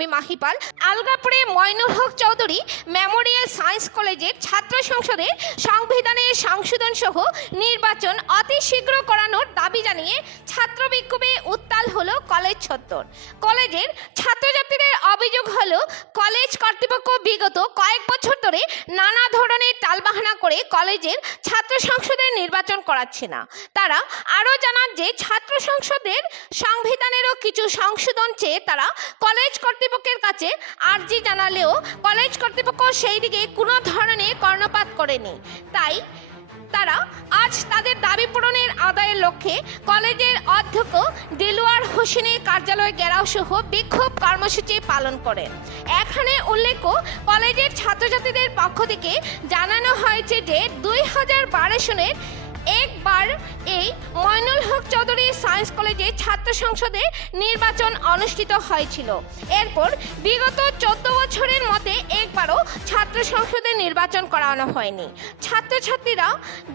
নমস্কার মাহি পাল। আমি মাহিপাল আলগাপুরে ময়নুর হক চৌধুরী মেমোরিয়াল সায়েন্স কলেজের ছাত্র সংসদে সংবিধানের সংশোধন সহ নির্বাচন অতি শীঘ্র করানোর দাবি জানিয়ে ছাত্র বিক্ষোভে উত্তাল হলো কলেজ চত্বর কলেজের ছাত্রছাত্রীদের অভিযোগ হলো, কলেজ কর্তৃপক্ষ বিগত কয়েক বছর ধরে নানা ধরনের টালবাহানা করে কলেজের ছাত্র সংসদের নির্বাচন করাচ্ছে না। তারা আরও জানান যে, ছাত্র সংসদের সংবিধানেরও কিছু সংশোধন চেয়ে তারা কলেজ কর্তৃপক্ষের কাছে আর্জি জানালেও কলেজ কর্তৃপক্ষ সেই দিকে কোনো ধরনের কর্ণপাত করেনি। তাই তারা আজ তাদের দাবি পূরণের আদায়ের লক্ষ্যে কলেজের অধ্যক্ষ দিলওয়ার হোসেনের কার্যালয় ঘেরাও সহ বিক্ষোভ কর্মসূচি পালন করেন এখানে উল্লেখ্য, কলেজের ছাত্রছাত্রীদের পক্ষ থেকে জানানো হয়েছে যে দুই হাজার বারো সনের একবার এই ময়নুল হক চৌধুরী সায়েন্স কলেজে ছাত্র সংসদে নির্বাচন অনুষ্ঠিত হয়েছিল। এরপর বিগত চোদ্দ বছরের মধ্যে একবারও ছাত্র সংসদে নির্বাচন করানো হয়নি। ছাত্রছাত্রীরা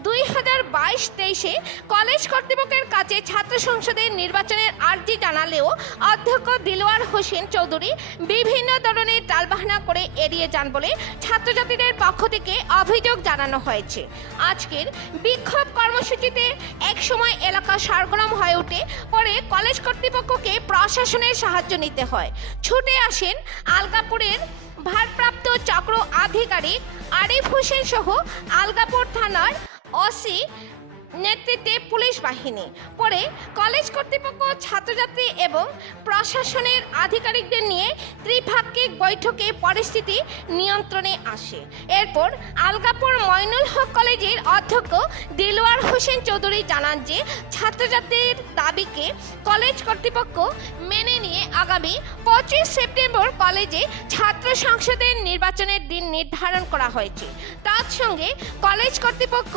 দুই হাজার বাইশ তেইশে কলেজ কর্তৃপক্ষের কাছে ছাত্র সংসদের নির্বাচনের আর্জি জানালেও অধ্যক্ষ দিলওয়ার হোসেন চৌধুরী বিভিন্ন ধরনের টালবাহানা করে এড়িয়ে যান বলে ছাত্রছাত্রীদের পক্ষ থেকে অভিযোগ জানানো হয়েছে। আজকের বিক্ষোভ কর্মসূচিতে একসময় এলাকা সরগরম হয়ে ওঠে। পরে কলেজ কর্তৃপক্ষকে প্রশাসনের সাহায্য নিতে হয়। ছুটে আসেন আলগাপুরের ভারপ্রাপ্ত চক্র আধিকারিক আরিফ হোসেন সহ আলগাপুর থানার ওসি নেতৃত্বে পুলিশ বাহিনী। পরে কলেজ কর্তৃপক্ষ, ছাত্রছাত্রী এবং প্রশাসনের আধিকারিকদের নিয়ে ত্রিপাক্ষিক বৈঠকে পরিস্থিতি নিয়ন্ত্রণে আসে। এরপর আলগাপুর ময়নুল হক কলেজের অধ্যক্ষ দিলওয়ার হোসেন চৌধুরী জানান যে, ছাত্রছাত্রীর দাবিকে কলেজ কর্তৃপক্ষ মেনে নিয়ে আগামী পঁচিশ সেপ্টেম্বর কলেজে ছাত্র সংসদের নির্বাচনের দিন নির্ধারণ করা হয়েছে। তার সঙ্গে কলেজ কর্তৃপক্ষ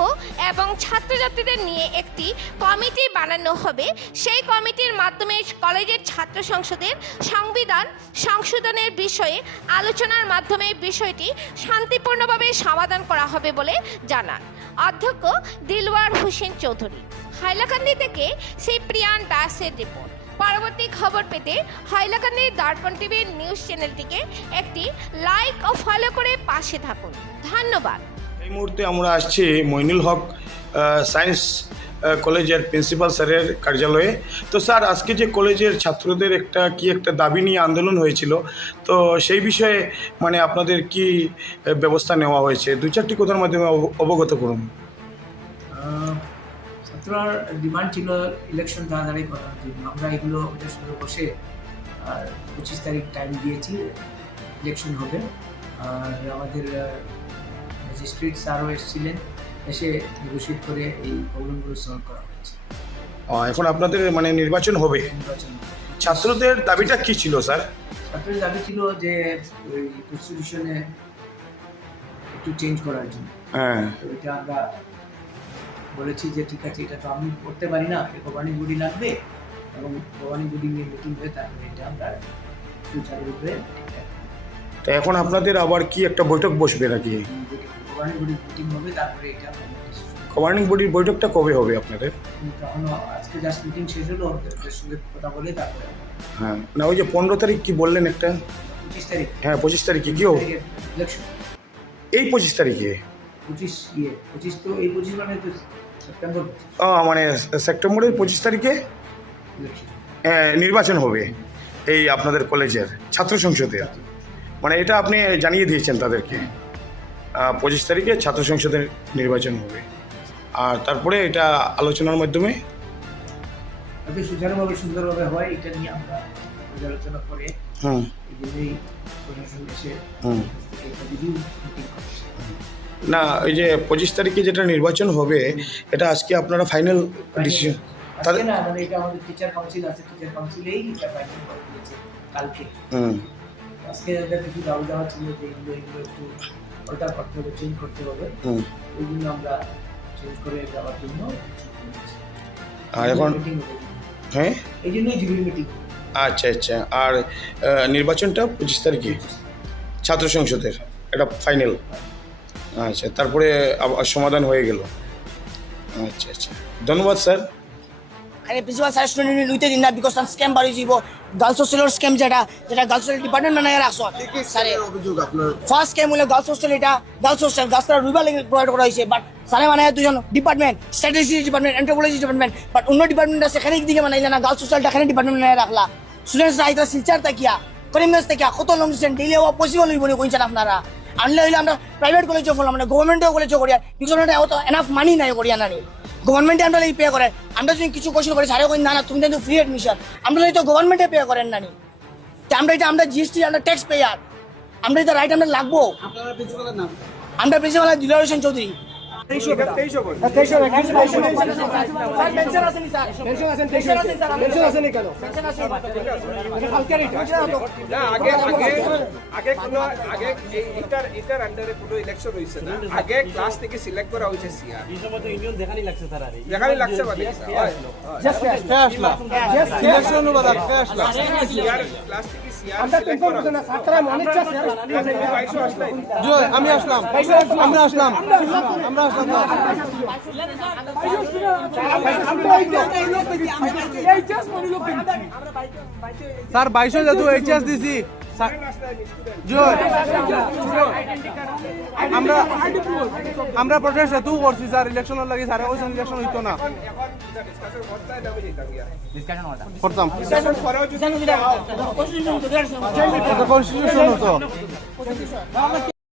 এবং ছাত্রছাত্রীদের নিয়ে একটি কমিটি বানানো হবে। সেই কমিটির মাধ্যমে কলেজের ছাত্র সংসদের সংবিধান, সংশোধনের বিষয়ে, আলোচনার মাধ্যমে বিষয়টি শান্তিপূর্ণভাবে সমাধান করা হবে বলে জানান। অধ্যক্ষ দিলওয়ার হোসেন চৌধুরী। হাইলাকান্দি থেকে সিপ্রিয়ান দাসের রিপোর্ট। পরবর্তী খবর পেতে হাইলাকান্দির দর্পণ টিভির নিউজ চ্যানেলটিকে একটি লাইক ও ফলো করে পাশে থাকুন। ধন্যবাদ। এই মুহূর্তে আমরা আসছি মইনুল হক সায়েন্স কলেজের প্রিন্সিপাল স্যারের কার্যালয়ে। তো স্যার, আজকে যে কলেজের ছাত্রদের একটা, কি একটা দাবি নিয়ে আন্দোলন হয়েছিল, তো সেই বিষয়ে মানে আপনাদের কি ব্যবস্থা নেওয়া হয়েছে? দু চারটি কথার মাধ্যমে অব- অবগত করুন। ছাত্রর ডিমান্ড ছিল ইলেকশন তাড়াতাড়ি করার জন্য। আমরা এগুলো ওদের সঙ্গে বসে পঁচিশ তারিখ টাইম দিয়েছি ইলেকশন হবে। আর আমাদের ম্যাজিস্ট্রেট স্যারও এসেছিলেন। এসে নেগোসিয়েট করে এই প্রবলেমগুলো সলভ করা হয়েছে। এখন আপনাদের মানে নির্বাচন হবে। নির্বাচন ছাত্রদের দাবিটা কি ছিল স্যার? ছাত্রদের দাবি ছিল যে ওই কনস্টিটিউশনে একটু চেঞ্জ করার জন্য। হ্যাঁ। তো এটা আমরা বলেছি যে ঠিক আছে এটা তো আমি করতে পারি না গভর্নিং বডি লাগবে এবং গভর্নিং বডি নিয়ে মিটিং হয়ে তারপরে এটা আমরা ফিউচারের উপরে তো এখন আপনাদের আবার কি একটা বৈঠক বসবে নাকি? গভর্নিং বডি মিটিং হবে তারপরে এটা গভর্নিং বডির বৈঠকটা কবে হবে আপনাদের? কিন্তু এখনও আজকে জাস্ট মিটিং শেষ হলো ওদের সঙ্গে কথা বলে তারপরে হ্যাঁ না ওই যে পনেরো তারিখ কি বললেন একটা? পঁচিশ তারিখ। হ্যাঁ পঁচিশ তারিখে কি হবে এই পঁচিশ তারিখে? পঁচিশ ইয়ে পঁচিশ তো এই পঁচিশ মানে তো সেপ্টেম্বর মানে সেপ্টেম্বরের পঁচিশ তারিখে? ইলেকশন নির্বাচন হবে এই আপনাদের কলেজের ছাত্র সংসদের। মানে এটা আপনি জানিয়ে দিয়েছেন তাদেরকে। পঁচিশ তারিখে ছাত্র সংসদের নির্বাচন হবে। আর তারপরে এটা আলোচনার মাধ্যমে সুচারুভাবে সুন্দরভাবে হয় এটা নিয়ে আমরা পর্যালোচনা করে হুম। না ওই যে পঁচিশ তারিখে যেটা নির্বাচন হবে এটা আজকে আপনারা ফাইনাল ডিসিশন আজকে না মানে এটা আমাদের টিচার কাউন্সিল আছে টিচার কাউন্সিলেই এটা ফাইনাল করে দিয়েছে কালকে। হুম। আজকে যাদের কিছু দাবি দেওয়া ছিল যে এগুলো এগুলো একটু অল্টার করতে হবে চেঞ্জ করতে হবে। হুম। জন্য আমরা চেঞ্জ করে দেওয়ার জন্য আর এখন হ্যাঁ? এই জন্যই জুবিলি মিটিং আচ্ছা আচ্ছা। আর নির্বাচনটা পঁচিশ তারিখে? ছাত্র সংসদের। এটা ফাইনাল আচ্ছা তারপরে আবার সমাধান হয়ে গেল। আচ্ছা আচ্ছা। ধন্যবাদ স্যার। আরে প্রিন্সিপাল স্যার স্টুডেন্ট লুইতে দিন না বিকজ স্ক্যাম বাড়ি যাব গার্লস হোস্টেলের স্ক্যাম যেটা যেটা গার্লস হোস্টেল ডিপার্টমেন্ট মানে রাখছো স্যারে ফার্স্ট স্ক্যাম হলো গার্লস হোস্টেল এটা। গার্লস হোস্টেল গাছটা রুবা লেগে প্রোভাইড করা হয়েছে বাট স্যারে মানে দুজন department strategy department anthropology department but অন্য ডিপার্টমেন্ট আছে সেখানে দিকে মানে না গার্লস হোস্টেলটা এখানে ডিপার্টমেন্ট মানে রাখলা। স্টুডেন্টসরা আইতা শিলচার তাকিয়া করিমগঞ্জ থেকে কত লং ডিস্টেন্স ডেইলি হওয়া পসিবল হইব নি কইছেন আপনারা। আনলে হইলে আমরা প্রাইভেট কলেজে ফেললাম মানে গভর্নমেন্টও কলেজে করিয়া বিকজ আমরা অত এনাফ মানি নাই করিয়া না গভর্নমেন্টে আমরা এই পে করে আমরা যদি কিছু কোশ্চেন করি সারা কই না না তুমি কিন্তু ফ্রি অ্যাডমিশন আমরা তো গভর্নমেন্টে পে করেন না নি। আমরা এটা আমরা জিএসটি আমরা ট্যাক্স পেয়ার আমরা এটা রাইট আমরা লাগবো। আমরা প্রিন্সিপালের নাম? আমরা প্রিন্সিপাল দিলার হোসেন চৌধুরী। না আগে আগে আগে কোনো আগে এই এটার এটার আন্ডারে কোনো ইলেকশন হইছে না আগে ক্লাস থেকে সিলেক্ট করা হইছে সিআর দেখানি লাগছে মানে হয় আমি আসলাম আমরা আসলাম আমরা আসলাম। স্যার বাইশো যেহেতু এইচএস দিছি আমরা আমরা প্রটেস্ট এত করছি স্যার। ইলেকশনের লাগি স্যার কইছেন ইলেকশন হইতো না। করতাম। ডিসকাশন করাও যদি কনস্টিটিউশন হতো